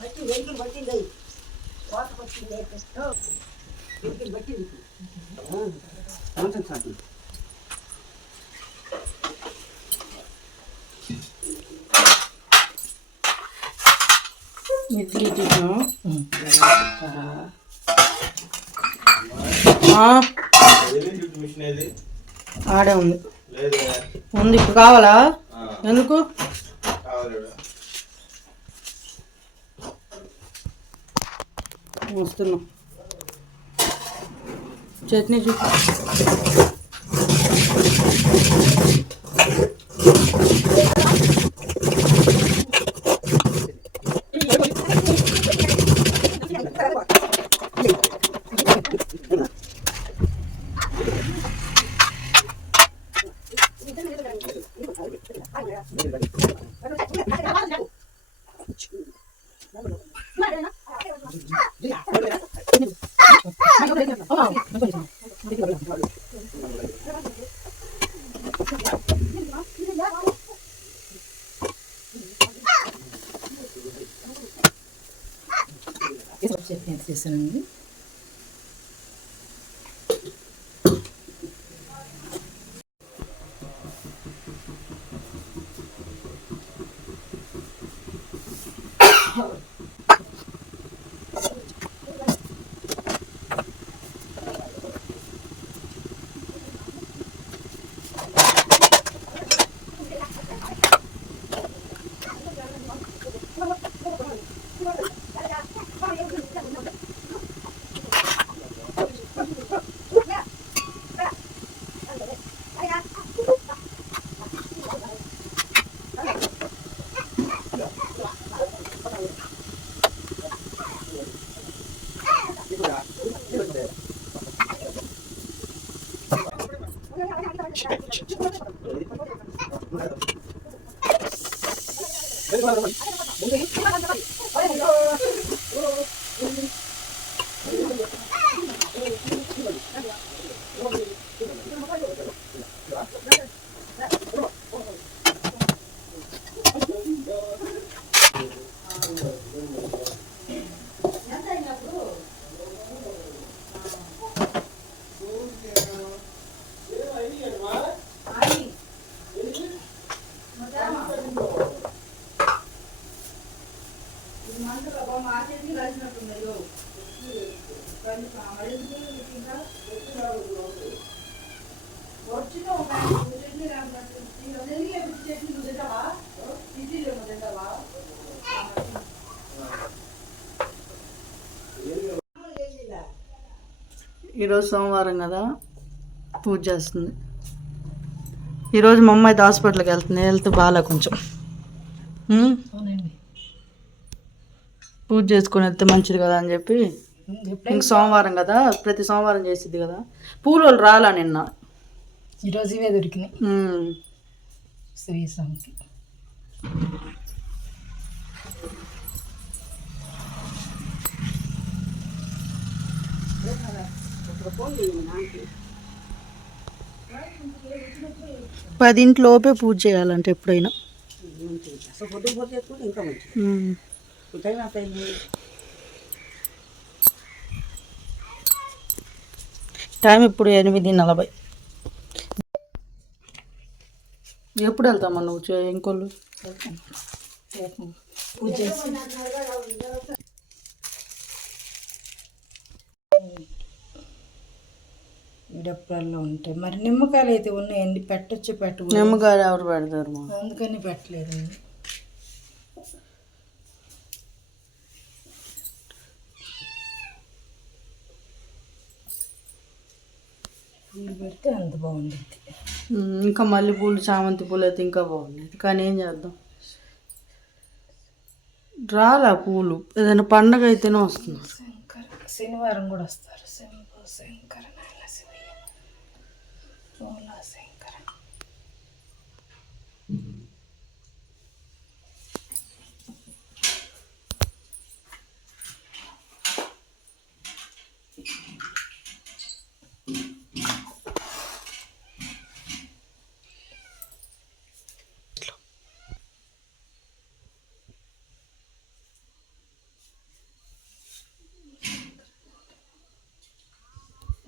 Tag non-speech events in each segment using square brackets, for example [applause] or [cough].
బట్టి పట్టింది. పట్టింది. పట్టింది. ఏది ఆడే ఉంది. లేదు. ఉంది. ఇప్పుడు కావాలా? ఎందుకు? వస్తున్నాం చట్నీ చూపి 쓰는 [laughs] ఈరోజు సోమవారం కదా? పూజ చేస్తుంది. ఈరోజు మా అమ్మాయి హాస్పిటల్కి వెళ్తుంది. హెల్త్ బాగాలే కొంచెం. పూజ చేసుకొని వెళ్తే మంచిది కదా అని చెప్పి. ఇంక సోమవారం కదా? ప్రతి సోమవారం చేసిద్ది కదా? పూలు వాళ్ళు రాలా నిన్న? ఈరోజు ఇవే దొరికినాయి. శ్రీస్వామికి పదింట్లోపే పూజ చేయాలంటే ఎప్పుడైనా. టైం ఇప్పుడు ఎనిమిది నలభై. ఎప్పుడు వెళ్తామా నువ్వు చే- ఇంకోళ్ళు? పూజ చేసి ఈడప్పుడల్లో ఉంటాయి. మరి నిమ్మకాయలు అయితే ఉన్నాయండి పెట్టొచ్చు పెట్టు నిమ్మకాయలు ఎవరు పెడతారు మా అందుకని పెట్టలేదు పూలు పెడితే అంత బాగుంటుంది ఉమ్, ఇంకా మల్లె పూలు చామంతి పూలు అయితే ఇంకా బాగుండేది. కానీ ఏం చేద్దాం? రాలా పూలు? ఏదైనా పండగ అయితేనే వస్తున్నారు. శంకర శనివారం కూడా వస్తారు. శంభో శంకర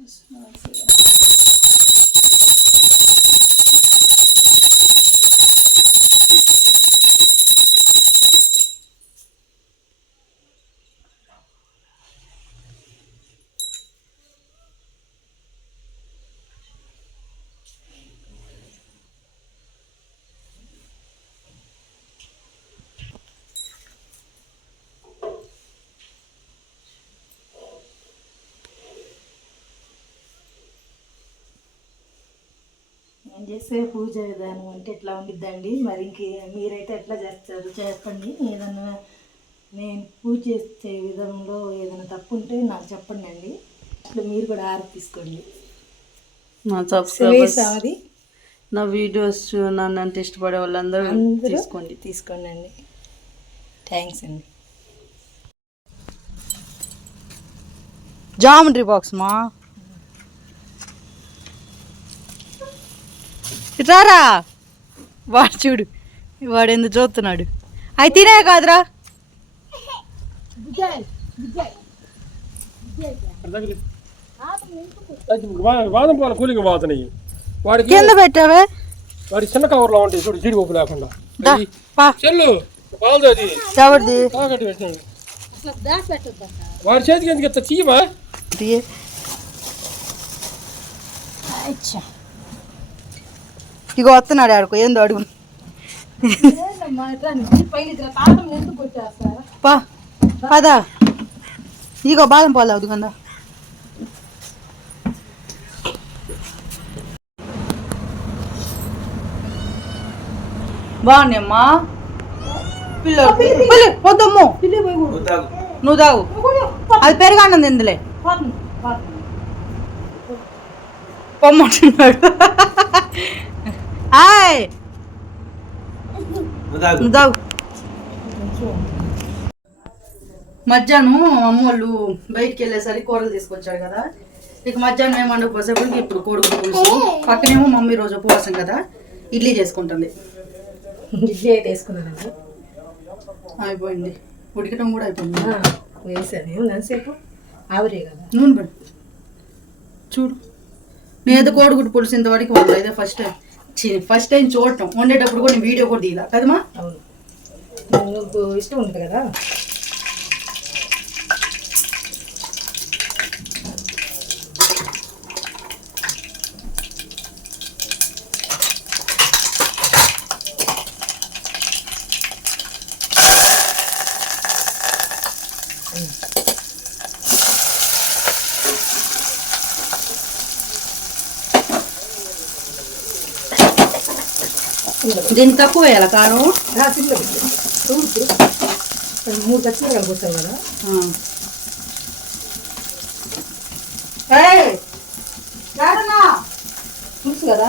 Let's see నేను చేసే పూజ విధానం అంటే ఎట్లా ఉండిద్దండి? మరి ఇంక మీరైతే ఎట్లా చేస్తారు? చెప్పండి. ఏదన్నా నేను పూజ చేసే విధానంలో ఏదైనా తప్పు ఉంటే నాకు చెప్పండి అండి. అట్లా మీరు కూడా ఆరు తీసుకోండి. నా సబ్స్క్రైబర్స్ నా వీడియోస్ నన్ను అంటే ఇష్టపడే వాళ్ళందరూ అందరూ తీసుకోండి. తీసుకోండి అండి థ్యాంక్స్ అండి. జామెట్రీ బాక్స్ మా. ఇటారా వాడు చూడు వాడు ఎందుకు చూస్తున్నాడు అవి తినే కాదురా. బాదం పాలు కూలింగ్ పోతున్నాయి. వాడికి కింద పెట్టావే. వాడి చిన్న కవర్లో ఉంటాయి చూడు జీడిపప్పు లేకుండా. చెల్లు పాలది అది. ఎవరిది? వాడి చేతికి ఎందుకు ఎత్తా తీయమా ఇగో వస్తున్నాడు ఆడుకో ఏందో అడుగు. పా పదా. ఇగో బాదం పాలు అవుతుంది కదా బాగున్నాయమ్మా. పిల్లలు పిల్లి. వద్దమ్ము. నువ్వు తాగు. అది పెరగానంది ఇందులే పొమ్మంటున్నాడు. తాగు. మధ్యాహ్నం అమ్మోళ్ళు బయటికి వెళ్ళేసరికి కూరలు తీసుకొచ్చాడు కదా. ఇక మధ్యాహ్నం ఏం వండకపోసేపటికి ఇప్పుడు కోడిగుడ్డు పులుసు. పక్కనేమో మమ్మీ రోజు ఉపవాసం కదా. ఇడ్లీ చేసుకుంటుంది. ఇడ్లీ అయితే వేసుకున్నానండి. అయిపోయింది. ఉడకటం కూడా అయిపోయింది. వేసాను. ఎంతసేపు ఆవిరే కదా. నూనె పెట్టు చూడు. నేనైతే కోడిగుడ్డు పులుసు ఇంతవరకు వండలేదు. ఇదే ఫస్ట్ టైం ఫస్ట్ టైం చూడటం. వండేటప్పుడు కూడా నేను వీడియో కూడా తీయలా. కదమ్మా? అవును. ఇష్టం ఉంటుంది కదా. దీనికి తక్కువ వేయాల? కారం? మూడు పచ్చిమిరకాయలు పోసావు కదా. పులుసు కదా?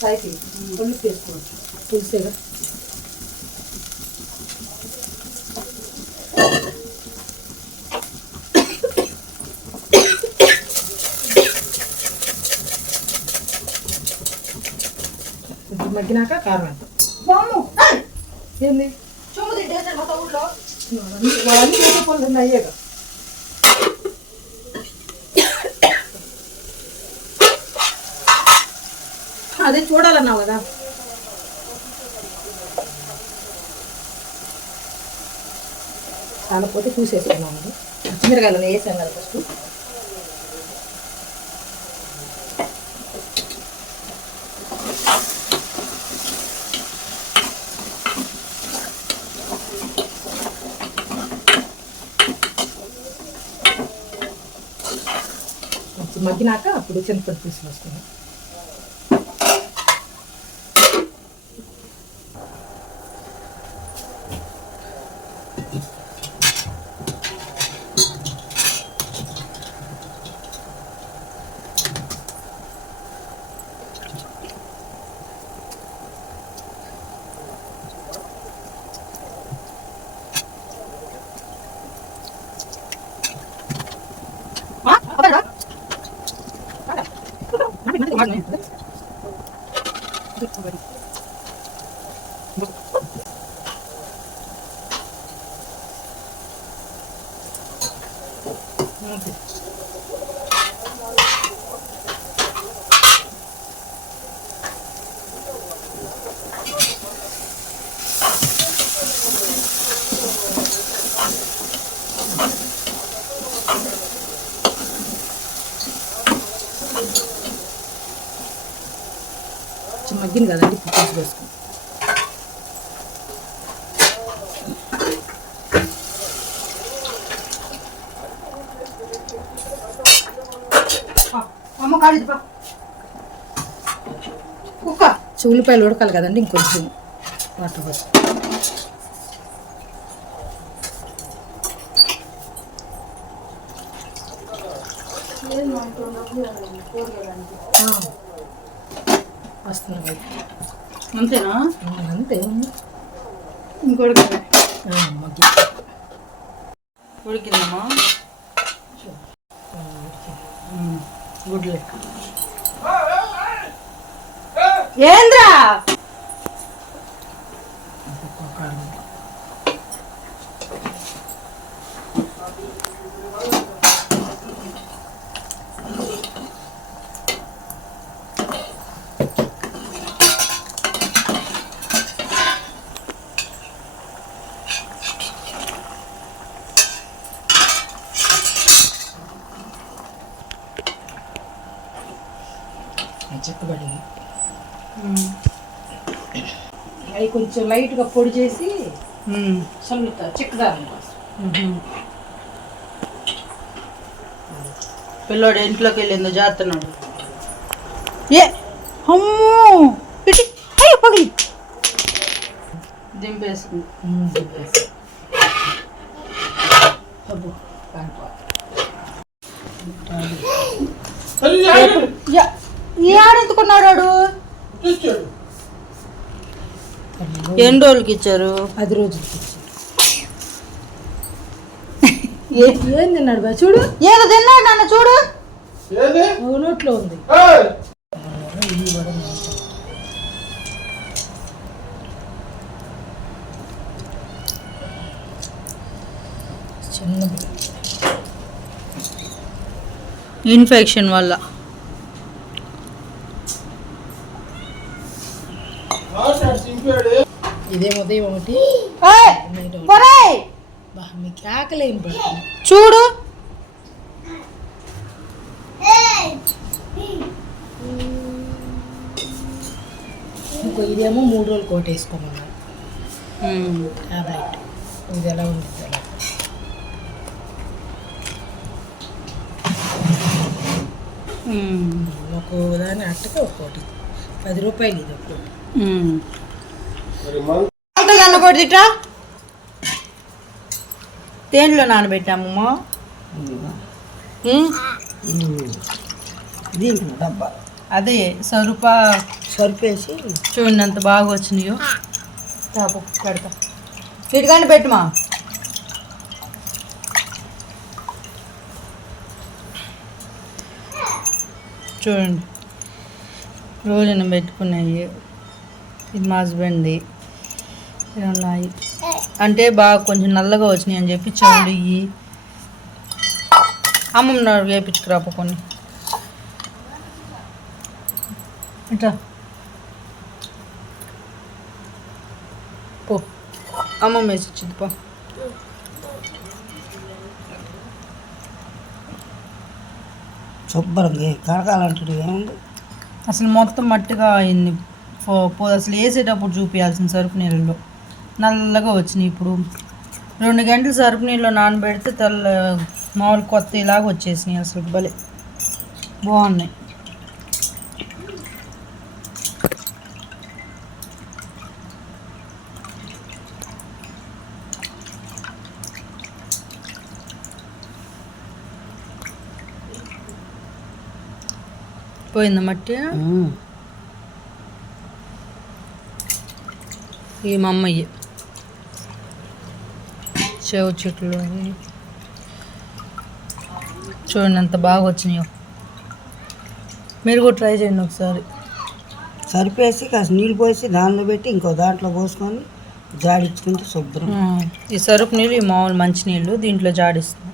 సాయికి పులుసు వేసుకోవచ్చు పులుసేగా ఇప్పుడు మగ్గినాక కారం వేద్దాం ఏంది? వాళ్ళన్నీ వేరే పనులు ఉన్నాయేగా అదే చూడాలన్నావు కదా. చాలా పోతే చూసేసుకున్నాము పచ్చిమిరకాయలు వేసాం కదా ఫస్ట్. మగ్గినాక అప్పుడు చింతపండు తీసుకొస్తాను Cuma gini gak lagi putus besok. ఉల్లిపాయలు ఉడకాలి కదండి ఇంకొంచెం. వాటర్ పోసి. అంతేనా? అంతే మగ్గి ఉడికిందమ్మా? గుడ్ లెక్క ఏంద్రా చెక్కబడి అవి కొంచెం లైట్గా పొడి చేసి చల్లుతా చిక్కగా పిల్లోడు ఇంట్లోకి వెళ్ళిందో జాతున్నాడు. ఏ అమ్మో! ఇటు అయ్యో పగిలి. దింపేసింది. ఏడెత్తుకున్నాడు వాడు ఎన్ని రోజులకి ఇచ్చారు? పది రోజులకి. ఏ ఏం తిన్నాడు బా? చూడు. ఏదో తిన్నాడు నాన్న? చూడు. ఓ నోట్లో ఉంది. చిన్న ఇన్ఫెక్షన్ వల్ల. ఉదయం ఒకటి. మీకు ఆకలి చూడు. ఇంకో ఇదేమో మూడు రోజులు కోట వేసుకోమన్నారు. టాబ్లెట్ ఇది ఎలా ఉంది ఒక దాని అట్టకి ఒక్కోటి. పది రూపాయలు ఇది ఒక్కోటి కన్నకొట్టి తిట్రా? తేనెలో దీంట్లో డబ్బా. అదే సరుపా సరిపేసి చూడండి అంత బాగా వచ్చినాయో. తాపు పెడతా. ఇటుకండి పెట్టుమా? చూడండి. రోజు నేను పెట్టుకున్నాయి. ఇది మా హస్బెండ్ది. ఉన్నాయి అంటే బాగా కొంచెం నల్లగా వచ్చినాయి అని చెప్పి చూడండి ఇవి అమ్మమ్మ వేపించుకురాప కొన్ని. ఇట్లా పో. అమ్మమ్మ వేసి ఇచ్చింది పో. శుభ్రంగా ఏముంది? అసలు మొత్తం మట్టిగా అయింది. అసలు వేసేటప్పుడు చూపించాల్సిన సరుపు నీళ్ళలో నల్లగా వచ్చినాయి ఇప్పుడు. రెండు గంటలు సరుపు నీళ్ళలో నానబెడితే తెల్ల మామూలు కొత్త ఇలాగ వచ్చేసినాయి అసలు భలే. బాగున్నాయి. పోయిందా మట్టి? ఈ మా అమ్మయ్య చెవు చెట్లు. చూడండి ఎంత బాగా వచ్చినాయో. మీరు కూడా ట్రై చేయండి ఒకసారి. సరిపేసి కాస్త నీళ్ళు పోసి దానిలో పెట్టి ఇంకో దాంట్లో పోసుకొని జాడించుకుంటే శుభ్రం. ఈ సరుపు నీళ్ళు ఈ మామూలు మంచి నీళ్ళు దీంట్లో జాడిస్తాం.